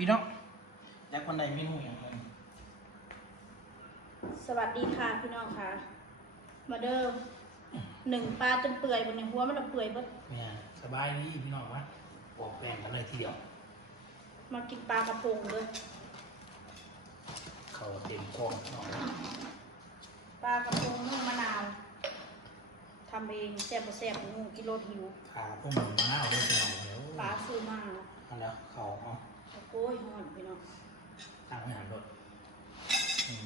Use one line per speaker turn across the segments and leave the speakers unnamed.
พี่น้องอยากคนใดเมนูอย่างไร
สวัสดีค่ะพี่น้องค่ะ มาเดิมหนึ่งปลาจนเปื่อยบนในหัวมันละเปื่อยเบด
เนี่ยสบายดีพี่น้องวะบอกแบ่งกันเลยทีเดียว
มากินปลากระพงเลย
เขาเต็มกองพี่น้องนะ
ปลากระพงนึ่งมะนาวทำเองแซ่บบ่แซ่บงูกิโลหิว
ขาพวกหมูมะนาวด้วยพี่น้องเดี๋ยว
ปลาซื้อมา
เอาแล้วเขาเอา
โอ้ยหอนพี่น้อง
ตั้งไว้หันรถอืม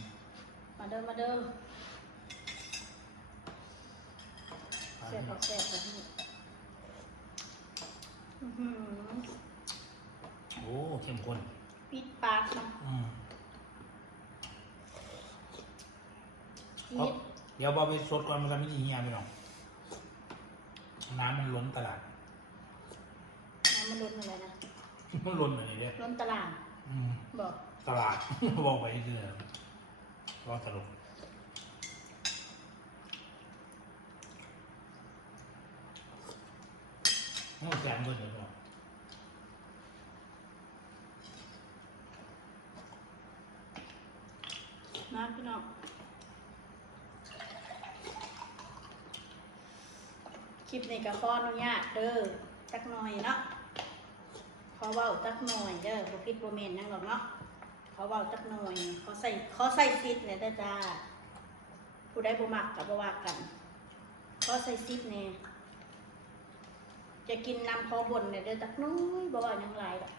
มาเดิมมาเดิม
เอา
แซ่
พี่
บ
น้
บ่
อง
แซ่บแบบนี้อื้อหือ
โอ้เข้มข้น
ปิดปากนะ
อืม
นิด
เดี๋ยวบอกไปสดก่อนมันจะไม่ดีเฮียพี่น้องน้ำมันล้นตลาด
น้ำมันล้นอะไรนะ
มันล้นอะไรเด้อ
ล้นตลาด
อืม
บอก
ตลาด บอกไปเรื่อยรอสรุปโอ้แสนเบิร์ดเลยเนาะ
นะพี่น้องคลิปนี้ก็ขออนุญาตเด้อจักหน่อยเนาะข อเว้าจักหน่อยเด้อบ่ผิดบ่แม่นหยังหรอกเนาะขอเว้าจักหน่อยขอใส่ขอใส่ซิดเนี่ยเด้อจ้าผู้ใดบ่มักก็บ่ว่ากันขอใส่ซิดแน่จะกินน้ำขอบนเนี่ยเด้อจักน้อยบ่ว่าหยังหลายดอก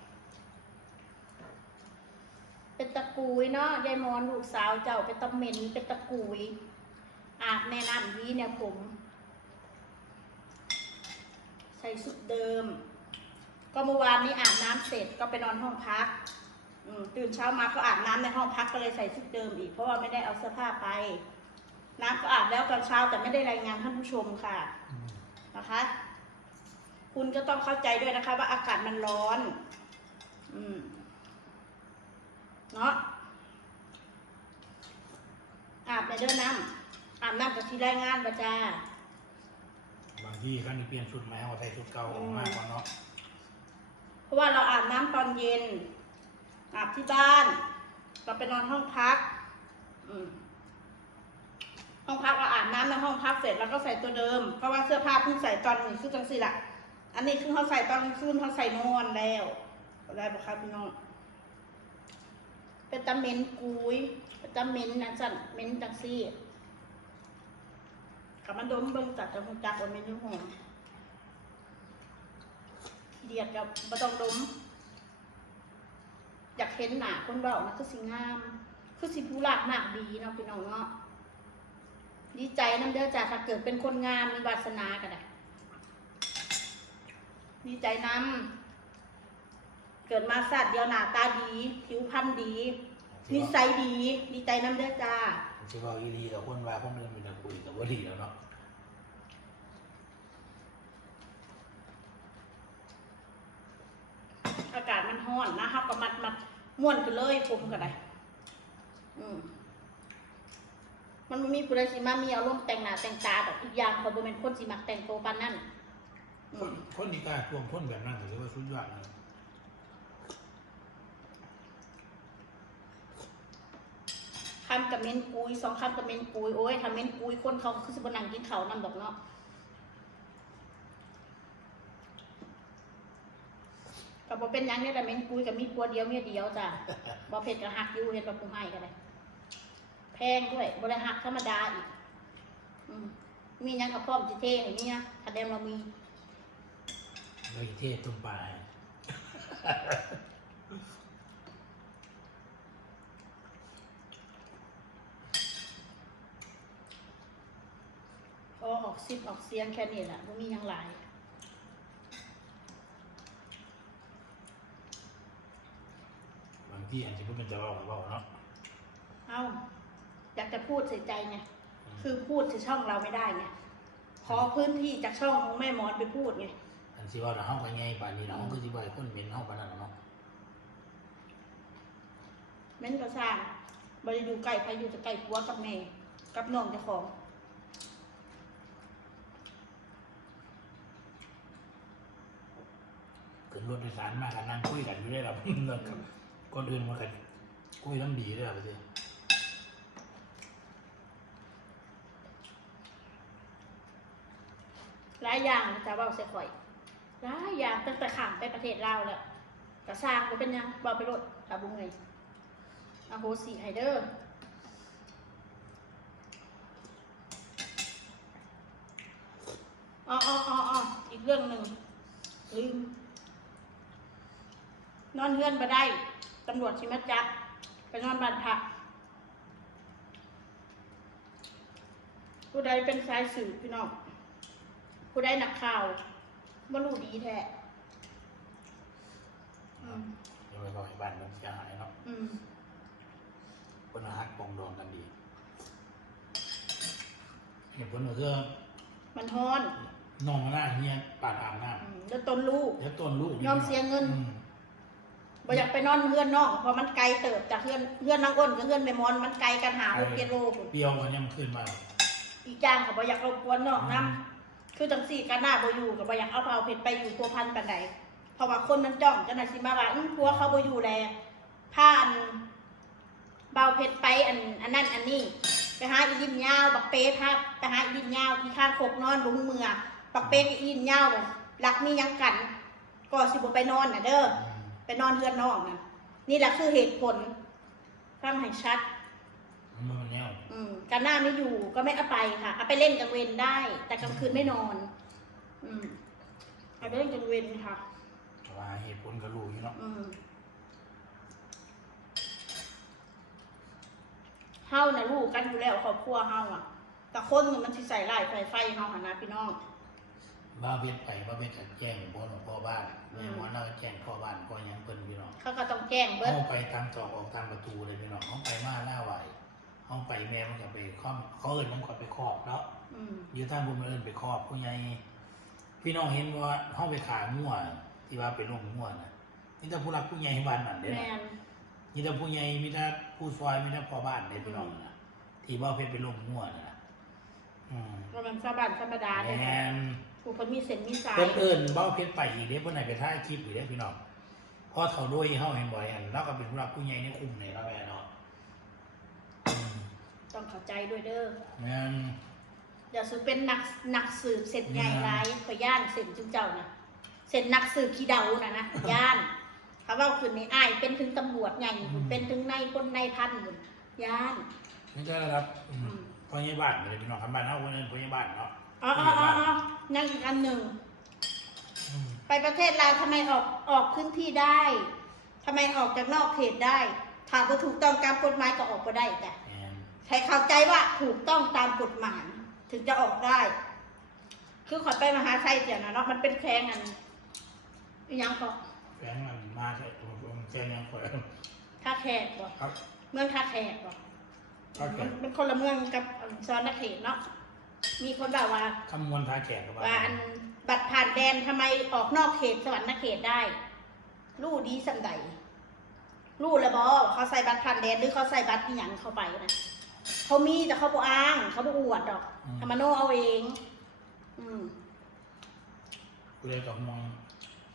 เป็นตะกุยเนาะยายมอนลูกสาวเจ้าเป็นตะเหม็นเป็นตะกุยอาบแม่น้ำวีเนี่ยผม ใส่สุดเดิม ก็เมื่อวานนี้อาบน้ำเสร็จก็ไปนอนห้องพักอืตื่นเช้ามาก็อาบน้ำในห้องพักก็เลยใส่ชุดเดิมอีกเพราะว่าไม่ได้เอาเสื้อผ้าไป น้ำก็อาบแล้วตอนเช้าแต่ไม่ได้รายงานท่านผู้ชมค่ะนะคะ คุณก็ต้องเข้าใจด้วยนะคะ ว่าอากาศมันร้อน อืมเนาะอาบในเดือนน้ำอาบน้ำกับที่รายงานประจา
บางที่ก็มีเปลี่ยนชุดใหม่เอาใส่ชุดเก่าออกมากกว่าเนาะ
ราะว่าเราอาบน้ำตอนเย็น อาบที่บ้าน เราไปนอนห้องพักห้องพักเราอาบน้ำในห้องพักเสร็จแล้วก็ใส่ตัวเดิม เพราะว่าเสื้อผ้าเพิ่งใส่ตอนนี้คือจังสิละอันนี้คือเขาใส่ตอนกลางคืนเขาใส่นอนแล้วได้ปะครับพี่น้องเป็นตะเม็นกุยเป็นตะเม็นนะจันเม็นจังซี่กับมันดมเบิ่งจัดจะหูจักว่าเมนอยุ่หอม เดียดกับบ่ต้องดม อยากเห็นหนาคนเบานะคือสิงาม คือสิผู้หลักหนักดีเนาะพี่น้องเนาะดีใจน้ำเด้อจ้ะถ้าเกิดเป็นคนงามมีวาสนาก็ได้ดีใจน้ำเกิดมาสัตว์เดียวหนาตาดี ผิวพรรณดี นิสัยดี ดีใจน้ำเด้อจ้า
ที่ว่าอีรีกับคนว่าคนอื่นเป็นตะคุยกับว่าดีแล้วเนาะ
อากาศมันร้อนนะเฮาก็มัดมัดม่วนกันเลยผมก็ได้ อืมมันบ่มีผู้ใดสิมามีอารมณ์แต่งหน้าแต่งตาดอกอีกอย่างเขาบ่แม่นคนสิมักแต่งโตปานนั้น
คนคนที่กล้าทวงพ้นแบบนั้นถือว่าสุดยอดเลย
คำกับเม้นกุยสองคำกับเม้นกุยโอ้ยถ้าเม้นกุยคนเขาคือสิบนังกินเข้าวนำดอกเนาะ ก็บ่เป็นหยังเนี่ยแหละเม้นกุยกับมีผัวเดียวเมียเดียวจ้ะบ่เผ็ดก็หักอยู่เฮ็ดบ่ผู้ให้ก็ได้แพงด้วยบ่ได้หักธรรมดาอีก อืมมีหยังก็พร้อมสิเทให้เมียถ้าแดมเรามี
เลยเทศตุ่มปลาให้
พอออกซิปออกเสียงแค่นี้แหละบ่มีหยังหลาย
บางที่อาจจะเป็นจะเบาเบาเนาะ
เอ้าอยากจะพูดใส่ใจไงคือพูดที่ช่องเราไม่ได้ไงขอพื้นที่จากช่องของแม่หมอนไปพูดไง
อันที่ว่าเราห้องไปไงป่านนี้เราห้องก็ที่ว่าคนเหม็นห้องปานนั้นเนาะ
แม่นก็สร้างบริดูไก่ใครอยู่จะไก่ผัวกับแม่กับน้องเจ้าของ
ขึ้นรถโดยสารมากันนั่งคุยกันอยู่ได้หรอเลิกกับ ก่อนอื่นมากันกุ้วยน้ำดีด้วยไปสิ
หลายอย่างจะเบาเสียข่อยหลายอย่างตั้งแต่ข้ามไปประเทศลาวแล้วกระสร้างบ่เป็นยังเบาไปรถกาบุงไงอาโหสีไฮเดอร์อ๋ออ๋ออ๋ออ๋ออีกเรื่องหนึ่งลืมนอนเฮือนมาได้ ตำรวจชิมาจับไปนอนบ้านพักผู้ใดเป็นสายสื่อพี่น้องผู้ใดหนักข่าวบ่รู้ดีแท้อืม
เดี๋ยวไปบอกให้บ้านมันเสียหายเนาะ
อืม
คนละฮักปองดองกันดีเหตุผลก็คือ
มันฮ้อน
น้องมาหน้าเฮียปาดอ่างน้
อืมแล้วต้นลูกำ
แล้วต้นลูก
ยอมเสียเงิน
อืม
บ่อยากไปนอนเฮือนน้องเพราะมันไกลเติบจากเฮือนเฮือนนางอ้นกับเฮือนแม่มอนมันไกลกันหาหกกิโลพุ่น
เปรี้ยวมันยังขึ้นมา
อีกอย่างก็บ่อยากรบกวนน้องนํคือจังสี่กันหน้าบ่อยู่ก็บ่อยากเอาเผาเผ็ดไปอยู่ตัวพันปานใดเพราะว่าคนมันจ้องจังได๋สิมาว่าอื้อผัวเขาบ่อยู่แลผ้าอันเบาเผ็ดไปอันอันนั้นอันนี้ ไปหาอีดินยาวบักเป้ภาพไปหาอีดินยาวที่ข้างโคกนอนลุงเมือบักเป้กับอีดินยาวแบบรักมีหยังกัน ก็สิบ่ไปนอนน่ะเด้อ
อืม
ไปนอนเฮือนน้องน่ะนี่แหละคือเหตุผลฟังให้ชัด
มันมันแนว
อืมการหน้าไม่อยู่ก็ไม่เอาไปค่ะ เอาไปเล่นกลางเวรได้ แต่กลางคืนไม่นอน อืมเอาไปเล่นกลางเวรค่ะ
แต่ว่าเหตุผลก็รู้อยู่เนาะ
อืมเฮาน่ะลูกกันอยู่แล้วครอบครัวเฮาอะ แต่คนน่ะมันสิใส่ไล่ไฟไฟเฮาหนนะพี่น้อง
บ้าเบ็ดไปบ้าเบ็ดกัแจ้งบนของพ่อบ้านแม่หมอน่าก็แจ้งพ่อบ้านพ่อยังเพิ่นพี่น้อง
เขาก็ต้องแจ้งเบิด
ห้องไปตามตอกออกตามประตูเลยพี่น้องห้องไปมาหน้าไหวห้องไปแม่มันก็ไปครอบเขาเอิญมันก็ไปครอบเนาะ
อืม
อยืนท่านบุญเอิญไปครอบผู้ใหญ่พี่น้องเห็นว่าห้องไปขาง่วที่ว่าไปลงง่วน่ะนี่แต่ผู้รักผู้ใหญ่ให้บ้านนั่นเด้
แม
นะ
น
นี่แต่ผู้ใหญ่มีแต่ผู้ซอยมีแต่พ่อบ้านเด้พี่น้องนะที่ว่าเพชรไปลงง่วน่ะ อืม
ก็มันสบันธรรมดา
แม
เลยนะ
น
กูเพิ่นมีเส้นมีสาย
เพิ่นเอิญเบ้าเพชรไปอีกเด้เพิ่นไหนไปถ่ายคลิปอีกเด้พี่น้องเพราะเขาด้วยเฮาเห็นบ่อยอันแล้วก็เป็นผู้รักผู้ใหญ่ในคุมนี่แล้วแม่เนาะอืม
ต้องเข้าใจด้วยเด้อ
แม่น
เดี๋ยวสือเป็นนักนักสืบเสร็จใหญ่ร้ายขอย่านเสร็จจุงเจ้านะเสร็จนักสืบขี้เดานะนะย่านเขาว่าคืนนี้อ้ายเป็นถึงตำรวจใหญ่บุญเป็นถึงนายพลนายพันบุญย่าน
นี่ก็รับอืม
อืม
พ่อใหญ่บ้านเลยพี่น้องคำบ้านเฮาคนนั้นพ่อใหญ่บ้านเนาะ
อ๋ออ๋ออ๋ออ๋อนั่งอีกอันหนึ่ง
อืม
ไปประเทศลาวทำไมออกออกพื้นที่ได้ทำไมออกจากนอกเขตได้ถ้าบ่ถูกต้องตามกฎหมายก็ออกบ่ได้จ้ะ
แม่น
ใครเข้าใจว่าถูกต้องตามกฎหมายถึงจะออกได้ คือขอไปมหาชัยเดี๋ยวนะเนาะมันเป็นแข้งอันอิหยังก็
แฟนมันมาใช่ตัวผมแฟนยังคอย
ท่าแขกบ่
ครับ
เมืองท่าแขกบ่
ท่าแขก
มันเป็นคนละเมืองกับซอนนาเขตเนาะ มีคนแบบว่า
คำมวลทาแขกกับ
ว่าอันบัตรผ่านแดนทำไมออกนอกเขตสวรรค์เขตได้รู้ดีสันใดรู้แล้วบอเขาใส่บัตรผ่านแดนหรือเขาใส่บัตรอีหยังเข้าไปนะเขามีแต่เขาบออ้าง เขาบออวดดอกธรรมโนเอาเอง อืม
กูเลยต้องมอง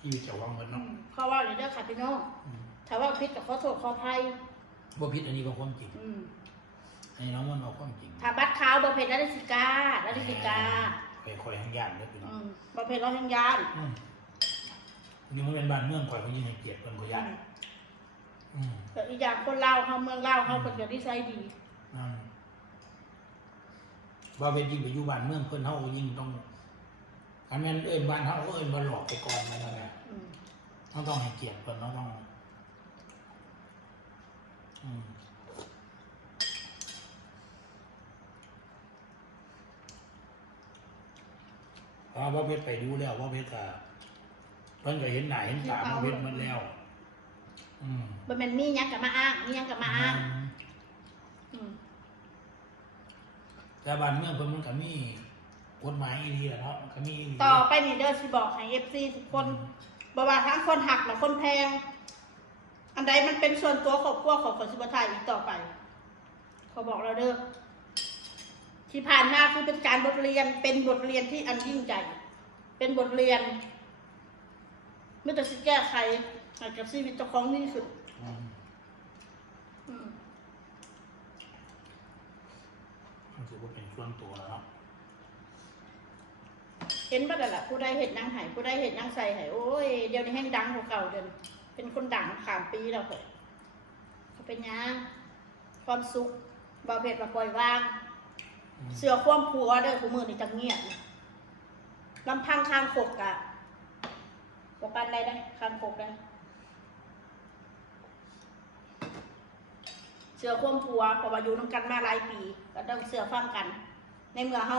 ที่จะวางเหมือน
อื
เนาะ
มเขาว่าเลยเด้อค่ะพี่น้อง
อืม
ถ้าว่าพิษกับขอโทษขออภัย
บ่ผิดอันนี้ก็ความจริง
อืม
อันนี้น้องมันเอาความจริง
ถ้าบัตรขาวบอเพชรรัตสิการัตสิกา
คอยคอยทั้งย่านเด้อพี่น้อ
อื
ง
มบอเพชรร้องยาน
อืมอันนี้มันเป็นบ้านเมืองคอยเขายิงให้เกียรติเพิ่นก็ย่านอืม
แต่อีกอย่างคนเล่าวเขาเมืองเล่าวเขาเป็นคนที่ใช้ดี
นั่นบ่เป็นยิงไปอยู่บ้านเมืองเพิ่นเฮาก็ยิงต้องอันแม่นเอิ้นบ้านเฮาก็เอิ้นว่าหลอกไปก่อนนั่นแหละ
อืม
ต้องต้องให้เกียรติเพิ่นเนาะต้องอืม เพราะว่าเพชรไปดูแล้วว่าเพชรก็เพิ่นก็เห็นหน้าเห็นตาว่าเพชรหมันแล้ว อืม
บอแมนมีหยังกับมาอ้างมีหยังกับมาอ้าง อืม
แต่บ้านเมืองเพิ่นมันก็มีกฎหมายอีหลีแหละเนาะมันก็มีอีหลี
ต่อไปนี่เด้อสิบอกให้เอฟซีทุกคนบอกว่าทั้งคนหักและคนแพง อันใดมันเป็นส่วนตัวครอบครัวของคนสุภาไทยอีกต่อไปเขาบอกเราเด้อ ที่ผ่านมาคือเป็นการบทเรียนเป็นบทเรียนที่อันยิ่งใหญ่เป็นบทเรียนไม่ต้องแก้ไขกับชีวิตเจ้าของนี่สุด
มันจะเป็นส่วงตัวแล้วเห็
นบ่ได้ละผู้ได้เห็นนางหายผู้ได้เห็นนางใส่หายโอ้ยเดี๋ยวนี้แห้งดังของเก่าเดินเป็นคนดังขามปีเราเหรอเขาเป็นยังความสุขบาวเพชดบ่ปล่อยวาง เสือความผัวเด้อผู้มือนี่จังเงียบลำพังคางคกอะบอกกันได้ได้คางคกได้เสือความผัวเพราะว่าอยู่น้ำกันมาหลายปี ก็ต้องเสือฟังกัน ในเมื่อเฮา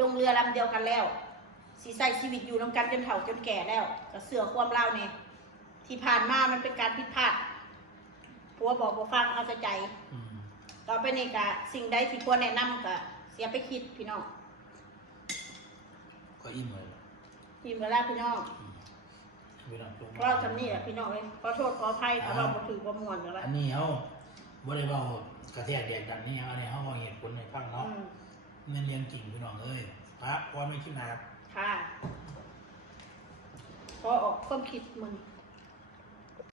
ลงเรือลำเดียวกันแล้วสีใส่ชีวิตอยู่น้ำกันจนเฒ่าจนแก่แล้วก็เสือความเล่าเนี่ยที่ผ่านมามันเป็นการผิดพลาดผัวบอกบ่ฟังเอาแต่ใจ
อืม
ต่อไปนี้ก็สิ่งใดที่ควรแนะนำก็เสียไปคิดพี่น้อง
ก็อิ่มเลยล่ะ
ทีมเวลาพี่น้อง
อืมพี่น้องจง
เพราะเราทำนี่แหละพี่น้องเลยขอโทษขออภัยถ้าเราบ่ถือบ่ม่วนกันแล้ว
อันนี้เขาบ่ได้เว้ากระแทกแดดดันนี่อันนี้เขาบอกเหตุผลในฟังเนาะ
อืม
เงินเรียนจริงพี่น้องเอ้ยครับพอไม่คิดนะครับ
ค่ะขอออกความคิดมึง